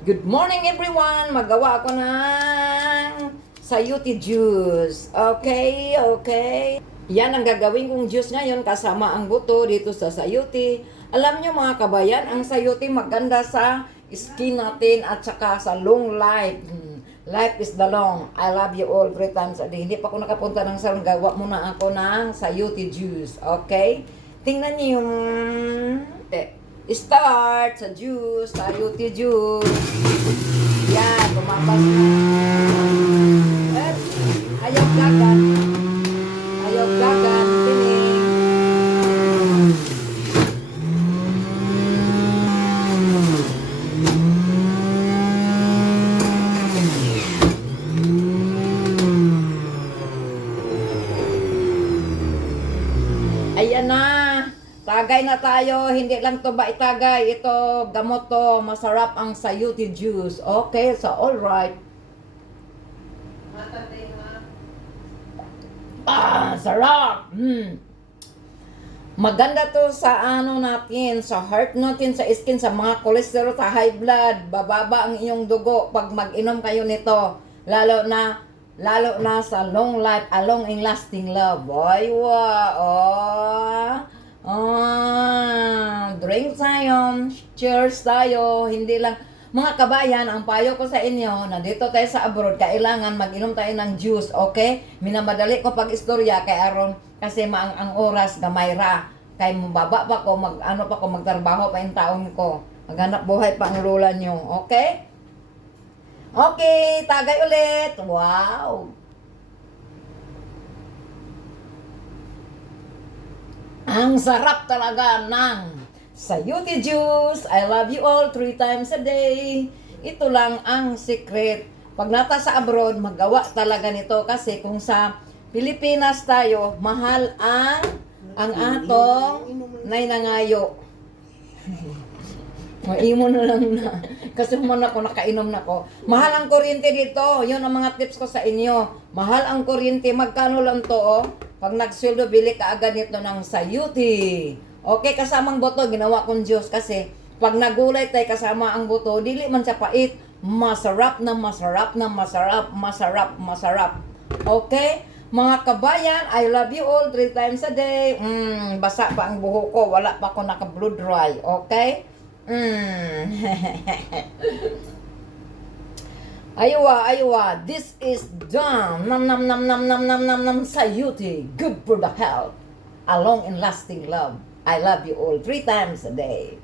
Good morning everyone! Magawa ako ng sayote juice. Okay, okay. Yan ang gagawin kong juice ngayon kasama ang buto dito sa sayote. Alam nyo mga kabayan, ang sayote maganda sa skin natin at saka sa long life. Life is the long. I love you all 3 times a day. Hindi pa ako nakapunta ng salon. Gawa muna ako ng sayote juice. Okay? Tingnan niyo yung... Start sa juice, sayote juice. Yan, lumabas na. Ayaw gagan. Ayaw gagan. Tining. Ayan na. Tagay na tayo, hindi lang to ba itagay, ito gamot to, masarap ang sayote juice. Okay, so alright. Sarap! Maganda to sa ano natin, sa heart natin, sa skin, sa mga cholesterol, sa high blood, bababa ang iyong dugo pag mag-inom kayo nito. Lalo na sa long life, a long and lasting love. Boy, drink tayo, cheers tayo, hindi lang, mga kabayan, ang payo ko sa inyo, na dito tayo sa abroad, kailangan mag-inom tayo ng juice, okay? Minamadali ko pag-istorya, kay aron, kasi ang oras, gamay ra, kay mababa pa ko, magtrabaho pa yung taon ko, maghanap buhay pa ang lola nyo, okay? Okay, tagay ulit, wow! Ang sarap talaga ng sayote juice. I love you all 3 times a day. Ito lang ang secret. Pag nata sa abroad, magawa talaga nito kasi kung sa Pilipinas tayo, mahal ang atong nainangayo. Maimo na lang na. Kasi man ako nakainom na ko. Mahal ang kuryente dito. Yun ang mga tips ko sa inyo. Mahal ang kuryente. Magkano lang to, oh? Pag nagsweldo, bili ka agad nito ng sayote. Okay, kasamang buto, ginawa kong juice. Kasi pag nagulay tayo kasama ang buto, dili man siya pait. Masarap na masarap na masarap. Masarap, masarap. Okay? Mga kabayan, I love you all 3 times a day. Basa pa ang buho ko. Wala pa ako naka-blow dry. Okay? Aywa, this is done. Nam sayote. Good for the health. A long and lasting love. I love you all 3 times a day.